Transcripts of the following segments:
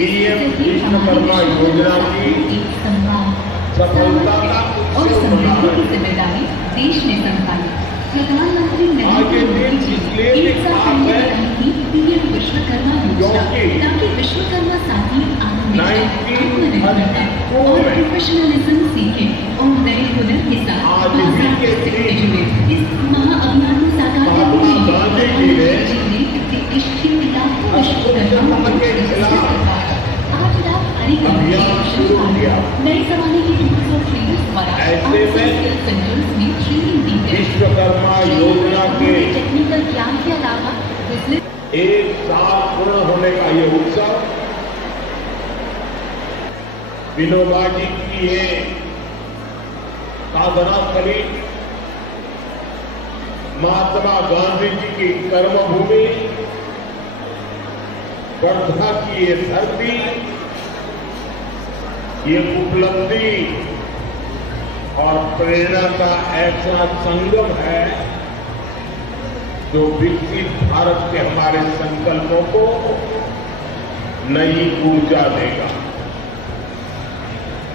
PM Vishwakarma योजना की सफलता का और की ज़िम्मेदारी देश ने संभाली प्रधानमंत्री नरेंद्र मोदी जी एक साल खास पहले है थी पीएम विश्वकर्मा योजना ताकि विश्वकर्मा साथी आत्मनिर्भर और प्रोफेशनलिज्म सीखे और नए हुनर के साथ आज बाज़ार भी के से दिन जुड़े इस महाअभियान को साकार करने महात्मा में गांधी जी ने प्रधानमंत्री जी ने देश के लाखों विश्वकर्माओं को के खिलाफ आज रात अलीगढ़ में अभियान शुरू किया। नए जमाने की टूल्स और ट्रेनर्स ऐसे में सेंटर्स में ट्रेनिंग दी गई। विश्वकर्मा योजना के टेक्निकल ज्ञान के अलावा बिज़नेस एक साल पूर्ण होने का ये उत्सव विनोबा जी की ये साधना स्थली महात्मा गांधी जी की कर्मभूमि वर्धा की ये धरती ये उपलब्धि और प्रेरणा का ऐसा संगम है जो विकसित भारत के हमारे संकल्पों को नई ऊर्जा देगा।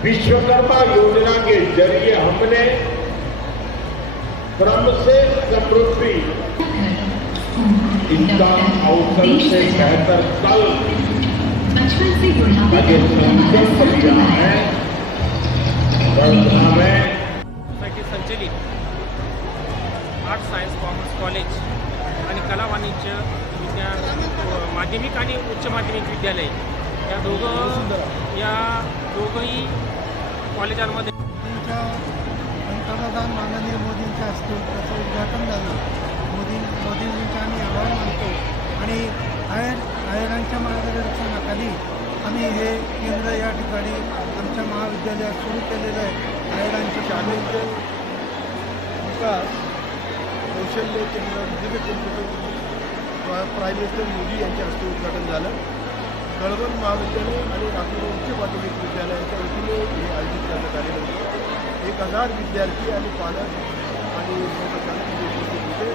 विश्वकर्मा योजना के ज़रिए हमने श्रम से समृद्धि इसका अवसर से बेहतर कल संचलित आर्ट्स सायन्स कॉमर्स कॉलेज आणि कला वाणिज्य विज्ञान माध्यमिक आणि उच्च माध्यमिक विद्यालय या दोघं या दोघंही कॉलेजांमध्ये पंतप्रधान माननीय मोदींच्या हस्ते त्याचं उद्घाटन झालं. मोदी मोदीजींचा आम्ही आभार मानतो. आणि आयर आयरांच्या मार्गदर्शनाखाली आणि हे केंद्र या ठिकाणी आमच्या महाविद्यालयात सुरू केलेलं आहे. महिलांचे शालेय विकास कौशल्य केंद्र विविध केंद्र प्राईम मिनिस्टर मोदी यांच्या हस्ते उद्घाटन झालं. कळवण महाविद्यालय आणि नागपूर उच्च माध्यमिक विद्यालयाच्या वतीने हे आयोजित करण्यात आलेलं होतं. एक हजार विद्यार्थी आणि पालक आणि उपस्थित होते.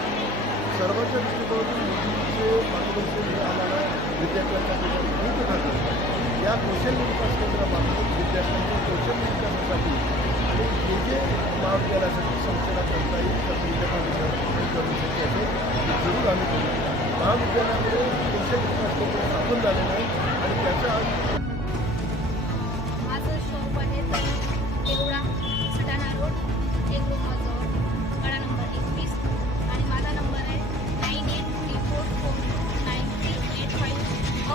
सर्वांच्या दृष्टिकोनातून मोदींचे मार्गदर्शन हे आम्हाला विद्यार्थ्यांचा विविध करतात या कौशल्य विकास केंद्रामार्फत विद्यार्थ्यांच्या कौशल्य विकासासाठी आणि हे जे महाविद्यालयासाठी संस्थेला करता येईल तर विद्यार्थ्यांनी करू शकतो जरूर आम्ही करू. महाविद्यालयामध्ये कौशल्य विकास केंद्र स्थापन झालेलं आहे आणि त्याचा